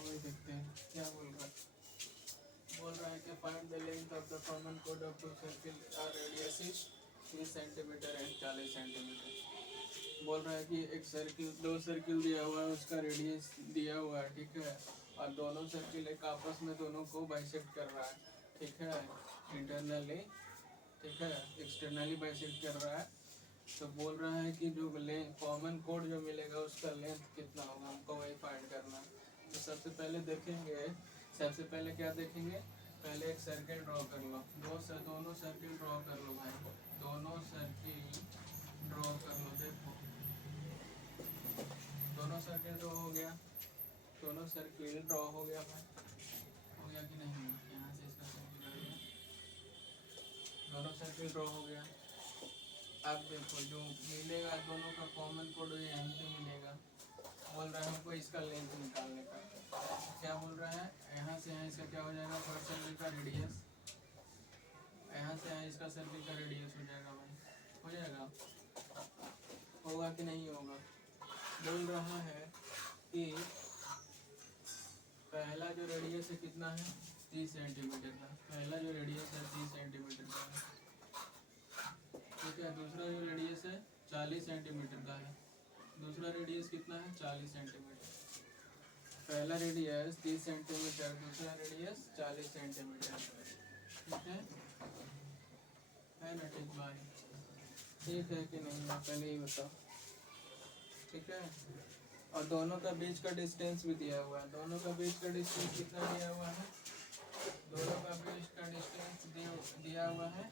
वही देखते हैं क्या बोल रहा है। बोल रहा है कि find the length of the common कोड of two circle are radius is 30 centimetre and 40 centimetre. बोल रहा है कि एक सर्किल, दो सर्किल दिया हुआ है, उसका रेडियस दिया हुआ है, ठीक है, और दोनों सर्किल एक आपस में दोनों को बाइसेक्ट कर रहा है, ठीक है, इंटरनली, ठीक है, एक्सटर्नली बाइसेक्ट कर रहा है। तो बोल रहा है कि जो कॉमन कोड जो मिलेगा उसका लेंथ कितना होगा, हमको वही फाइंड करना है। तो सबसे पहले देखेंगे, सबसे पहले क्या देखेंगे, पहले एक सर्किल ड्रॉ कर लो, दोनों सर्किल ड्रॉ कर लो भाई, दोनों सर्किल ड्रॉ कर लो। देखो दोनों सर्किल ड्रॉ हो गया, दोनों सर्किल ड्रॉ हो गया भाई, हो गया कि नहीं, यहाँ से इसका सर्किल आ गया, दोनों सर्किल ड्रॉ हो गया। अब देखो जो मिलेगा दोनों का कॉमन कोड यहीं पे मिलेगा। बोल रहा है हमको इसका लेंथ निकालने का। क्या बोल रहा है, यहाँ से यहाँ इसका क्या हो जाएगा, फर्स्ट सर्किल का रेडियस, यहाँ से यहाँ इसका सर्किल का रेडियस हो जाएगा भाई, हो जाएगा, होगा कि नहीं होगा। बोल रहा है कि पहला जो रेडियस है कितना है, 30 सेंटीमीटर का, पहला जो रेडियस है 30 सेंटीमीटर का है, ठीक है। दूसरा जो रेडियस है 40 सेंटीमीटर का है, दूसरा रेडियस कितना है, 40 सेंटीमीटर। पहला रेडियस 30 सेंटीमीटर, दूसरा रेडियस 40 सेंटीमीटर, ठीक है ना, ठीक भाई, ठीक है कि नहीं, मैं पहले ही बताओ, ठीक है। और दोनों का बीच का डिस्टेंस भी दिया हुआ है, दोनों का बीच का डिस्टेंस कितना दिया हुआ है, दोनों का बीच का डिस्टेंस दिया हुआ है,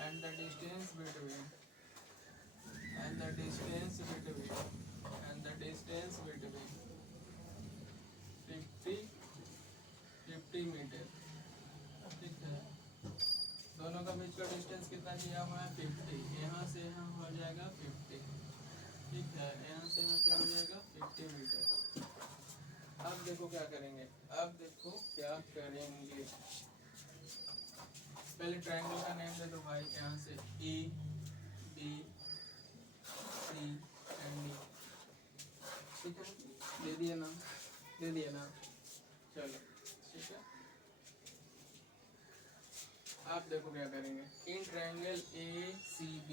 and the distance between 50 metre, ठीक है। दोनों का बीच का डिस्टेंस कितना दिया हुआ है, 50, यहाँ से यहाँ हो जाएगा 50, ठीक है, यहाँ से यहाँ क्या हो जाएगा 50 मीटर। अब देखो क्या करेंगे, अब देखो क्या करेंगे, पहले ट्रायंगल का नेम दे दो भाई, यहाँ से E B C and D, ठीक है, दे दिया ना, दे दिया ना, चलो ठीक है। आप देखो क्या करेंगे, in triangle ACB,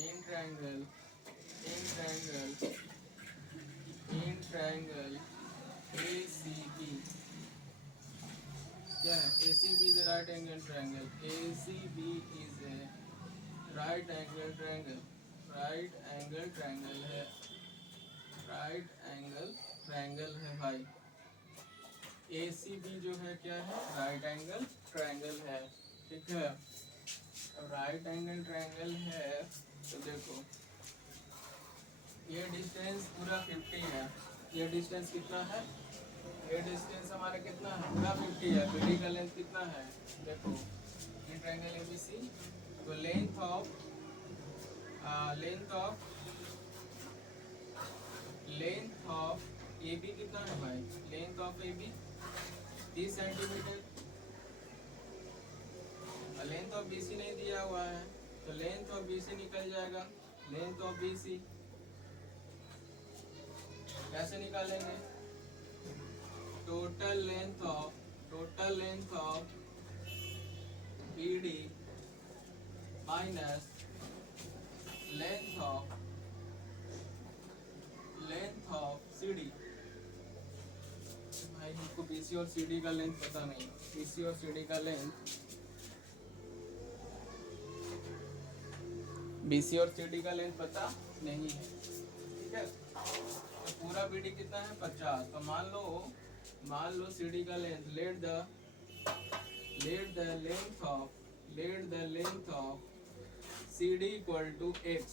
in triangle ACB, क्या है, ACB is right angle triangle, ACB is a right angle triangle, right angle triangle है, राइट एंगल ट्रायंगल है भाई। ACB जो है क्या है, राइट एंगल ट्रायंगल है, ठीक है। अब राइट एंगल ट्रायंगल है तो देखो ये डिस्टेंस पूरा 50 है, ये डिस्टेंस कितना है, ये डिस्टेंस हमारा कितना है, पूरा 50 है। BD का लेंथ कितना है, देखो ये ट्रायंगल ABC, तो लेंथ ऑफ AB कितना है भाई, length of AB 30 centimetre, length of BC नहीं दिया हुआ है तो लेंथ ऑफ BC निकल जाएगा, लेंथ ऑफ BC कैसे निकालेंगे, total length of BD minus length of CD। भाई हमको BC और CD का लेंथ पता नहीं, BC और CD का लेंथ, BC और CD का लेंथ पता नहीं है, ठीक है। तो पूरा BD कितना है 50, तो मान लो CD का length, let the length of CD equal to x,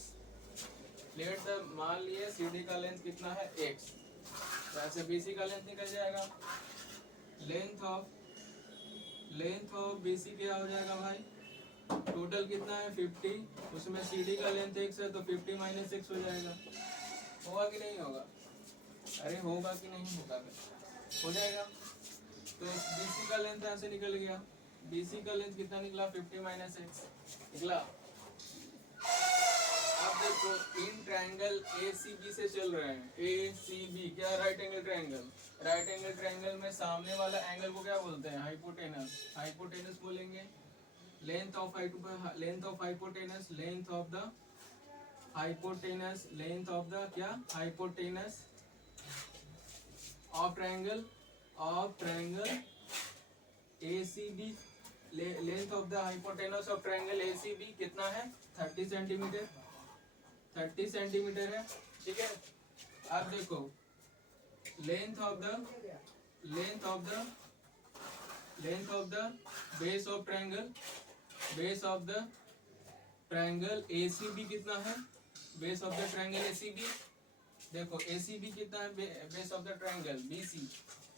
मान लिए CD का लेंथ कितना है x, तो ऐसे BC का लेंथ निकल जाएगा, लेंथ ऑफ BC क्या हो जाएगा भाई, टोटल कितना है 50, उसमें CD का लेंथ x है तो 50 माइनस x हो जाएगा, होगा कि नहीं होगा, अरे होगा कि नहीं होगा, हो जाएगा। तो BC का लेंथ ऐसे निकल गया, BC का लेंथ कितना निकला, 50 माइनस x निकला। अब देखो देखो इन ट्रायंगल ए सी बी से चल रहे हैं, ए सी बी क्या, right angle triangle. Right angle triangle में सामने वाला एंगल को क्या बोलते हैं, हाइपोटेनस। हाइपोटेनस बोलेंगे। Length of hypotenuse, length of the hypotenuse, length of the क्या, hypotenuse of triangle A C B. Length of the hypotenuse of triangle A C B कितना है, 30 सेंटीमीटर। 30 सेंटीमीटर है, ठीक है। अब देखो length of the base of triangle, base of the triangle A C B कितना है, base of the triangle A C B. देखो ए सी बी कितना है, base of the triangle B C.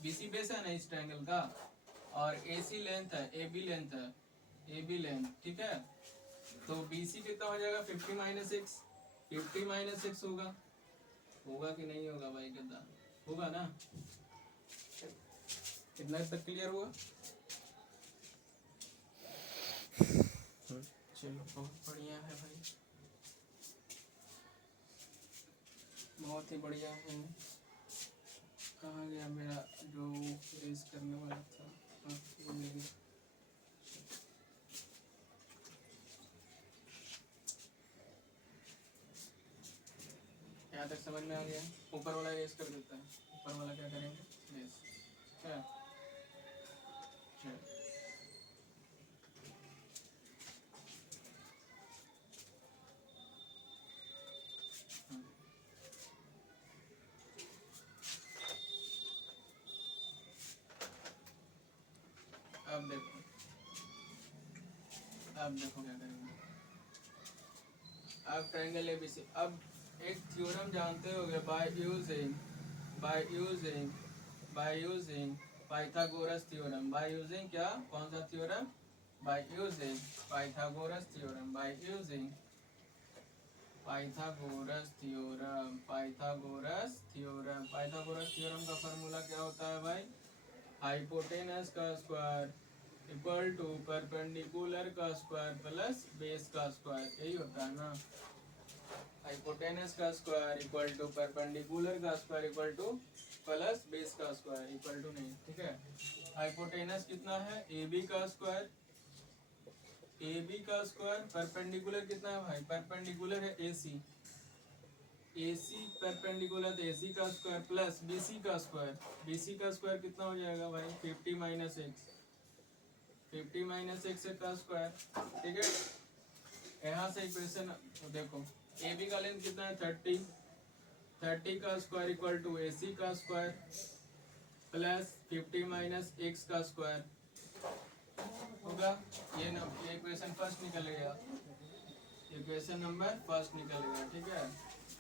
B C base है ना इस triangle का, और ए सी लेंथ है, ए बी लेंथ है, ए बी लेंथ, ठीक है। तो बी सी कितना हो जाएगा, 50 माइनस 6, 50 माइनस 6 होगा। होगा कि नहीं होगा भाई, कितना होगा ना। कितना तक क्लियर हुआ। चलो बहुत बढ़िया है भाई, बहुत ही बढ़िया है। कहाँ गया मेरा जो रेस करने वाला था, हाँ ये मिल गया। यहाँ तक समझ में आ गया। ऊपर वाला रेस कर देता है, ऊपर वाला क्या करेंगे, रेस क्या। चलो अब देखो, अब देखो क्या करेंगे। अब ट्रायंगल एबीसी, अब एक थ्योरम जानते होगे, by using Pythagoras theorem. By using क्या, कौन सा theorem, by using Pythagoras theorem, by using Pythagoras theorem, Pythagoras theorem. Pythagoras theorem का फार्मूला क्या होता है भाई, हाइपोटेनस का स्क्वायर इक्वल टू परपेंडिकुलर का स्क्वायर प्लस बेस का स्क्वायर, यही होता है ना। हाइपोटेनस का स्क्वायर इक्वल टू परपेंडिकुलर का square equal two plus base का स्क्वायर इक्वल टू नहीं, ठीक है। हाइपोटेनस कितना है, ए बी का स्क्वायर, ए बी का स्क्वायर। परपेंडिकुलर कितना है भाई, परपेंडिकुलर है ए सी, ए सी परपेंडिकुलर तो ए सी का स्क्वायर प्लस बी सी का स्क्वायर। बी सी का स्क्वायर कितना हो जाएगा भाई, 50 माइनस एक्स, 50 माइनस एक्स का स्क्वायर, ठीक है। यहाँ से इक्वेशन देखो, ए बी का लेंथ कितना है 30, 30 का स्क्वायर इक्वल टू ए सी का स्क्वायर प्लस 50 माइनस एक्स का स्क्वायर होगा। ये इक्वेशन फर्स्ट निकल गया, इक्वेशन नंबर फर्स्ट निकल गया, ठीक है।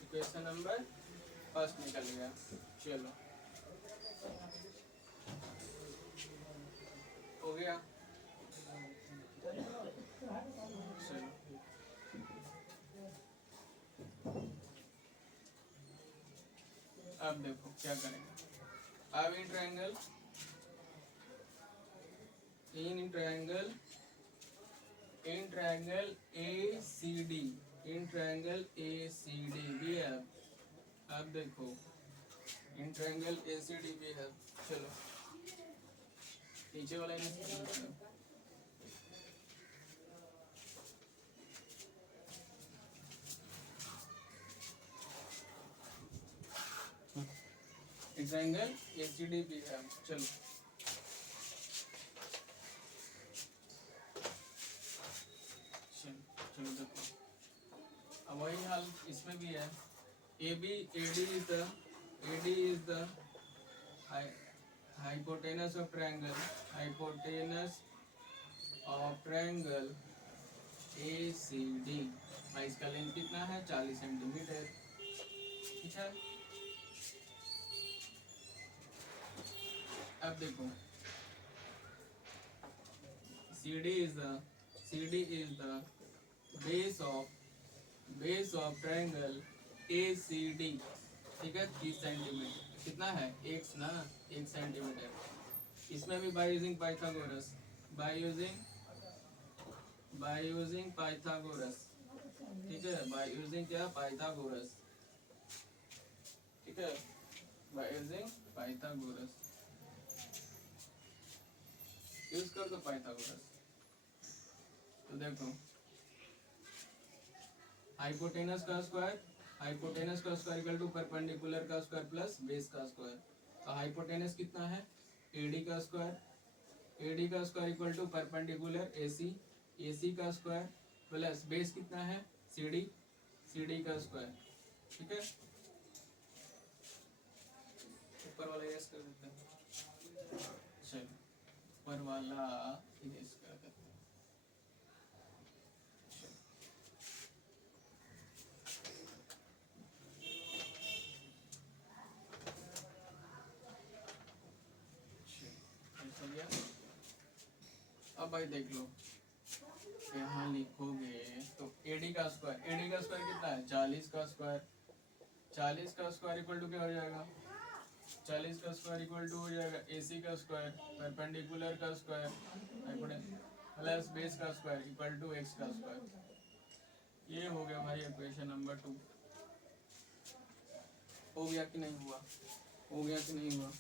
इक्वेशन नंबर फर्स्ट निकल गया। चलो हो गया। चलो अब देखो क्या करेंगे। अब in triangle A C D, in triangle A C D भी है। अब देखो इन ट्रायंगल ए सी डी भी है। चलो नीचे वाला ट्रायंगल ए सी डी भी है। चलो चलो देखो, अब वही हाल इसमें भी है। A D is the hypotenuse of triangle, hypotenuse of triangle ACD। भाई इसका लेंथ कितना है, 40 सेंटीमीटर, ठीक है। अब देखो CD is the base of triangle ACD, ठीक है। 30 सेंटीमीटर कितना है, एक्स ना, 1 सेंटीमीटर। इसमें भी by using Pythagoras, by using Pythagoras ठीक है, बाय यूजिंग क्या, पाइथागोरस, ठीक है, बाय यूजिंग पाइथागोरस, यूज कर दो पाइथागोरस। तो देखो हाइपोटेनस का स्क्वायर, हाइपोटेनस का स्क्वायर इक्वल टू परपेंडिकुलर का स्क्वायर प्लस बेस का स्क्वायर। तो हाइपोटेनस कितना है, एडी का स्क्वायर, एडी का square equal to perpendicular AC, AC का स्क्वायर प्लस बेस कितना है, सीडी, सीडी का स्क्वायर, ठीक है। ऊपर वाला यस कर देते हैं, चलो ऊपर वाला यस कर देते हैं। अब भाई देख लो, यहाँ लिखोगे तो एडी का स्क्वायर, एडी का स्क्वायर कितना है, 40 का स्क्वायर, 40 का स्क्वायर इक्वल टू क्या हो जाएगा, 40 का स्क्वायर इक्वल टू हो जाएगा एसी का स्क्वायर परपेंडिकुलर का स्क्वायर प्लस बेस का स्क्वायर इक्वल टू एक्स का स्क्वायर। ये हो गया भाई इक्वेशन नंबर 2। हो गया कि नहीं हुआ, हो गया कि नहीं हुआ,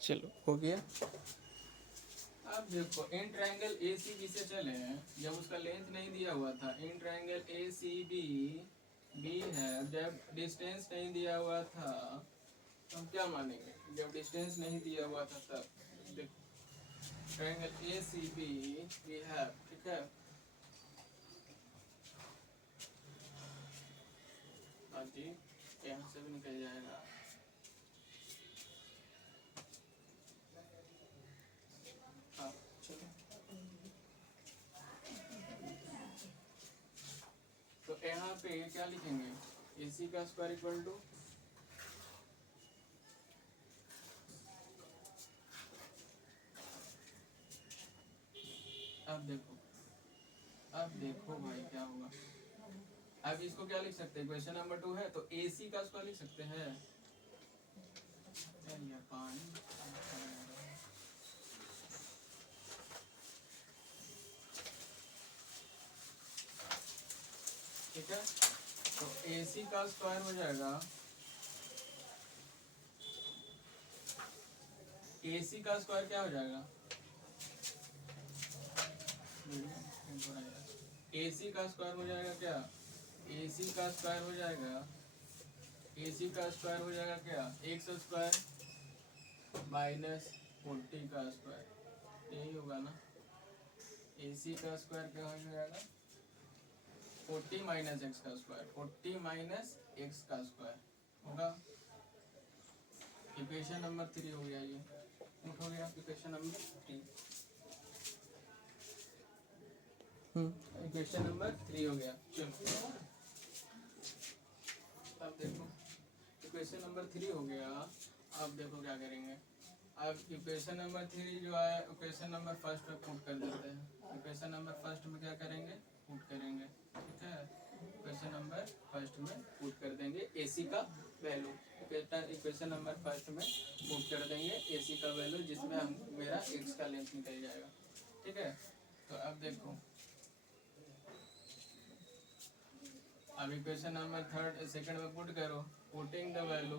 चलो हो गया। अब देखो इन ट्रायंगल ए सी बी से चले हैं, जब उसका लेंथ नहीं दिया हुआ था, in triangle A C B B है, जब डिस्टेंस नहीं दिया हुआ था तो हम क्या मानेंगे, जब डिस्टेंस नहीं दिया हुआ था तब। देखो triangle A C B we have, ठीक है, हाँ जी, यहाँ से भी निकल जाएगा, हाँ चलो। तो यहाँ पे क्या लिखेंगे, AC का स्क्वायर इक्वल टू, अब देखो भाई क्या होगा। अब इसको क्या लिख सकते हैं, क्वेश्चन नंबर 2 है तो AC का स्क्वायर लिख सकते हैं, पानी ठीक है। तो AC का स्क्वायर हो जाएगा, AC का स्क्वायर क्या हो जाएगा, AC का स्क्वायर हो जाएगा क्या, AC का स्क्वायर हो जाएगा, AC का स्क्वायर हो जाएगा क्या, एक्स स्क्वायर माइनस 40 का स्क्वायर, यही होगा ना। AC का स्क्वायर क्या हो जाएगा, 40 माइनस एक्स का स्क्वायर, 40 माइनस एक्स का स्क्वायर होगा। इक्वेशन नंबर 3 हो गया, ये नोट हो गया इक्वेशन नंबर 3। इक्वेशन नंबर 3 हो गया। चलो अब देखो इक्वेशन नंबर 3 हो गया। अब देखो क्या करेंगे, अब इक्वेशन नंबर 3 जो है इक्वेशन नंबर फर्स्ट में पुट कर देते हैं। इक्वेशन नंबर फर्स्ट में क्या करेंगे, पुट करेंगे, ठीक है। इक्वेशन नंबर फर्स्ट में पुट कर देंगे AC का वैल्यू, इक्वेशन नंबर फर्स्ट में पुट कर देंगे AC का वैल्यू, जिसमें हम मेरा x का लेंथ निकल जाएगा, ठीक है। तो अब देखो, अब इक्वेशन नंबर थर्ड सेकंड में पुट करो, putting the value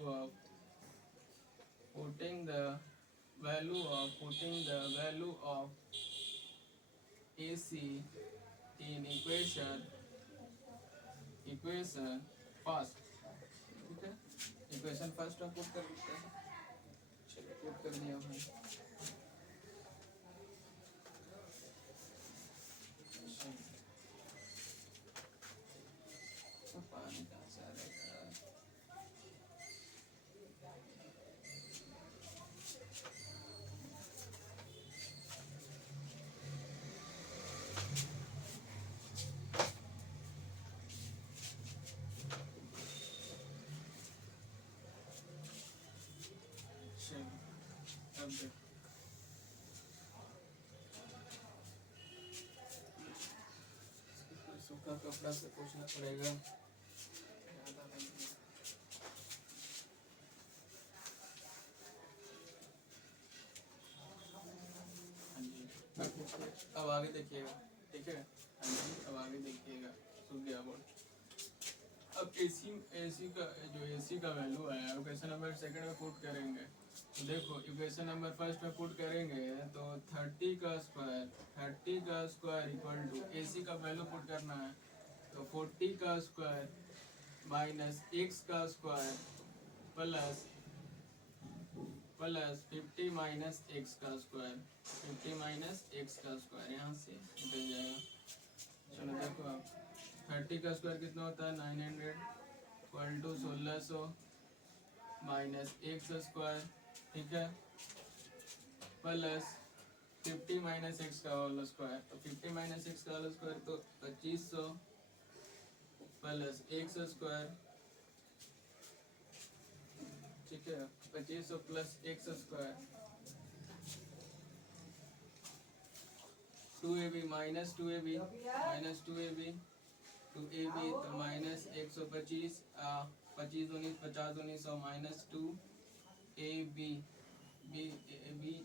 of AC in equation first, ठीक है। इक्वेशन फर्स्ट में पुट कर देते हैं, चलो पुट कर दिया भाई। तो पानी कहाँ से आ रहेगा, अब देखो सूखा कपड़ा से पूछना पड़ेगा। हाँ जी, अब आगे देखिएगा, ठीक है। हाँ जी, अब आगे देखिएगा, सूख गया बोर्ड। अब एसी का जो एसी का वैल्यू है इक्वेशन नंबर सेकंड में पुट करेंगे। तो देखो इक्वेशन नंबर फर्स्ट में पुट करेंगे तो 30 का स्क्वायर इक्वल टू एसी का वैल्यू पुट करना है तो 40 का स्क्वायर माइनस एक्स का स्क्वायर प्लस 50 माइनस एक्स का स्क्वायर, 50 माइनस एक्स का स्क्वायर यहाँ से निकल जाएगा। चलो देखो आप 30 का स्क्वायर कितना होता है 900 equal to 1600 minus x square, ठीक है, प्लस 50 माइनस एक्स का होल स्क्वायर। तो 50 माइनस एक्स का होल स्क्वायर तो 2500 प्लस एक्स स्क्वायर, ठीक है, 2500 plus x square 2ab minus 2ab तो माइनस 125 25 उन्नीस 50 1900 minus 2ab b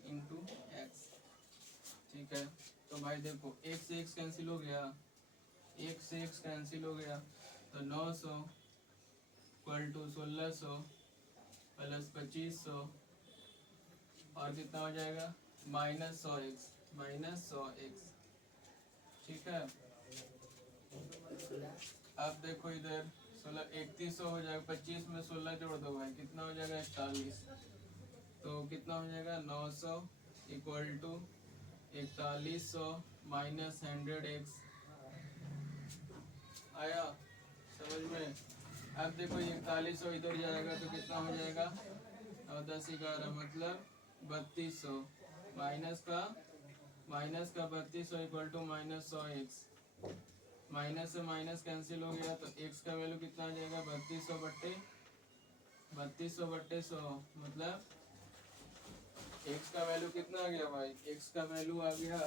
into x, ठीक है। तो भाई देखो एक से एक्स कैंसिल हो गया, एक से एक्स कैंसिल हो गया तो 900 इक्वल टू 1600 प्लस 2500 और कितना हो जाएगा माइनस 100x, ठीक है। अब देखो इधर 3100 हो जाएगा, 25 में 16 जोड़ दो भाई कितना हो जाएगा 41, तो कितना हो जाएगा 900 इक्वल टू 4100 माइनस 100x, आया समझ में। अब देखो 4100 इधर जाएगा तो कितना हो जाएगा 10 11 मतलब 3200 माइनस का 3200 equal to minus 100x, minus से माइनस कैंसिल हो गया तो x का वैल्यू कितना आ जाएगा 3200 बट्टे 100 मतलब x का वैल्यू कितना आ गया भाई, x का वैल्यू आ गया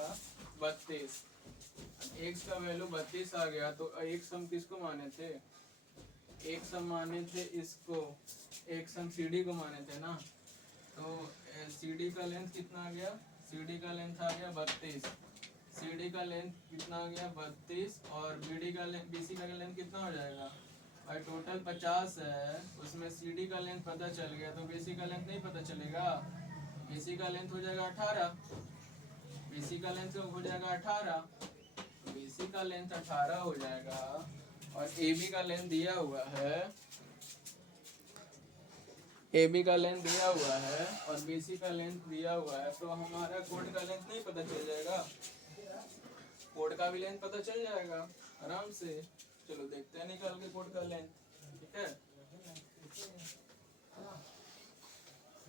32। x का वैल्यू 32 आ गया तो x हम किसको माने थे, x हम माने थे इसको, x हम CD को माने थे ना। तो CD का लेंथ कितना आ गया, CD का लेंथ आ गया 32, CD का लेंथ कितना आ गया 32 और BC का लेंथ कितना हो जाएगा भाई टोटल 50 है, उसमें CD का लेंथ पता चल गया तो BC का लेंथ नहीं पता चलेगा, BC का लेंथ हो जाएगा 18, BC का लेंथ हो जाएगा 18, BC का लेंथ 18 हो जाएगा और AB का लेंथ दिया हुआ है, AB का लेंथ दिया हुआ है और BC का लेंथ दिया हुआ है, तो हमारा कोड का लेंथ नहीं पता चल जाएगा, कोड का भी लेंथ पता चल जाएगा आराम से। चलो देखते हैं निकाल के कोड का लेंथ, ठीक है।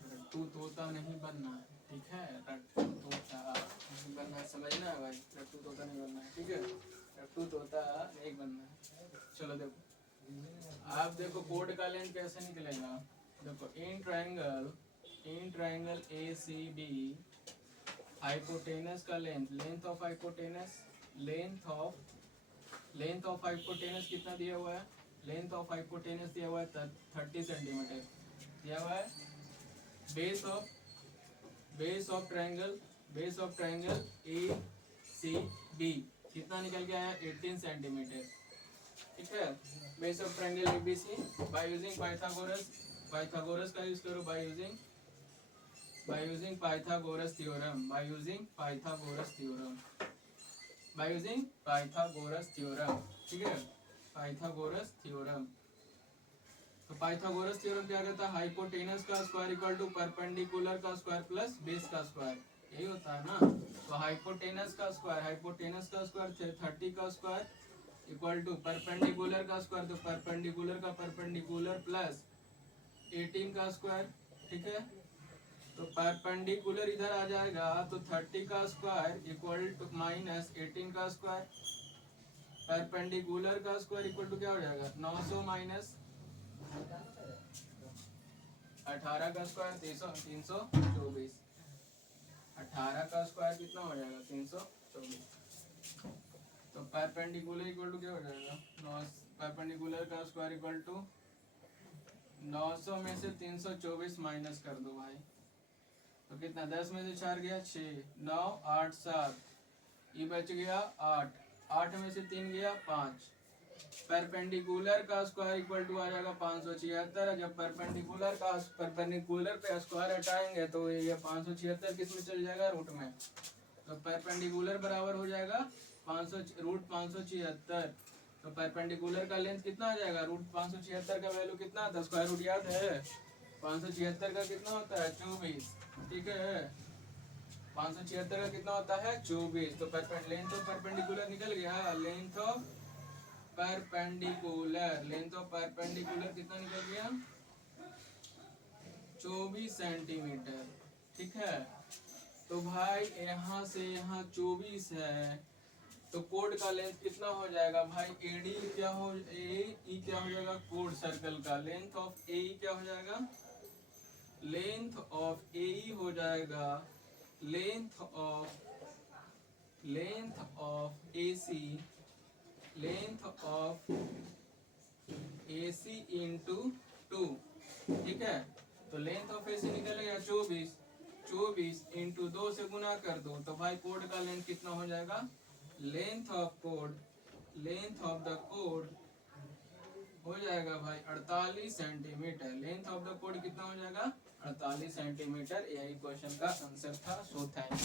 रट्टू तोता नहीं बनना है, ठीक है, रट्टू तोता नहीं बनना है, समझना है भाई, रट्टू तोता नहीं बनना है, ठीक है, रट्टू तोता नहीं बनना है। चलो देखो आप देखो कोड का लेंथ कैसे निकलेगा, देखो इन ट्रायंगल ACB हाइपोटेनस का लेंथ ऑफ हाइपोटेनस कितना दिया हुआ है, लेंथ ऑफ हाइपोटेनस दिया हुआ है 30 सेंटीमीटर दिया हुआ है। बेस ऑफ ट्रायंगल ACB कितना निकल गया है 18 सेंटीमीटर, ठीक है। Base of triangle ABC by using Pythagoras का यूज करो, बाय यूजिंग पाइथागोरस थ्योरम, ठीक है, पाइथागोरस थ्योरम। तो पाइथागोरस थ्योरम क्या कहता है, हाइपोटेनस का स्क्वायर इक्वल टू परपेंडिकुलर का स्क्वायर प्लस बेस का स्क्वायर, यही होता है ना। तो हाइपोटेनस का स्क्वायर 30 का स्क्वायर इक्वल टू परपेंडिकुलर का स्क्वायर, तो परपेंडिकुलर का परपेंडिकुलर प्लस 18 का स्क्वायर, ठीक है। तो परपेंडिकुलर इधर आ जाएगा तो 30 का स्क्वायर इक्वल टू माइनस 18 का स्क्वायर, परपेंडिकुलर का स्क्वायर इक्वल टू क्या हो जाएगा 900 माइनस 18 का स्क्वायर 324, 18 का स्क्वायर कितना हो जाएगा 324। तो परपेंडिकुलर इक्वल टू क्या हो जाएगा, परपेंडिकुलर का स्क्वायर इक्वल टू 900 में से 324 माइनस कर दो भाई, तो कितना 10 में से 4 गया 6, 9 8 7 ये बच गया 8, 8 में से 3 गया 5। परपेंडिकुलर का स्क्वायर इक्वल टू आ जाएगा 576। जब परपेंडिकुलर पे स्क्वायर हटाएंगे तो ये 576 किस में चल जाएगा, रूट में। तो परपेंडिकुलर बराबर हो जाएगा 500 रूट 576। तो परपेंडिकुलर का लेंथ कितना आ जाएगा, रूट 576 का वैल्यू कितना आता है, स्क्वायर रूट याद है। 576 का कितना होता है 24, ठीक है। 576 का कितना होता है 24। तो लेंथ ऑफ परपेंडिकुलर निकल गया, लेंथ ऑफ परपेंडिकुलर कितना निकल गया 24 सेंटीमीटर, ठीक है। तो भाई यहाँ से यहाँ 24 है, तो कोड का लेंथ कितना हो जाएगा भाई, एडी क्या हो, ए क्या हो जाएगा, कोड सर्कल का लेंथ ऑफ ए क्या हो जाएगा, लेंथ ऑफ ए हो जाएगा लेंथ ऑफ AC इंटू 2, ठीक है। तो लेंथ ऑफ AC निकल गया 24 इंटू 2 से गुना कर दो, तो भाई कोड का लेंथ कितना हो जाएगा, लेंथ ऑफ द कोड हो जाएगा भाई 48 centimetre. Length of the code कितना हो जाएगा 48 सेंटीमीटर। यही क्वेश्चन का आंसर था। So thank you.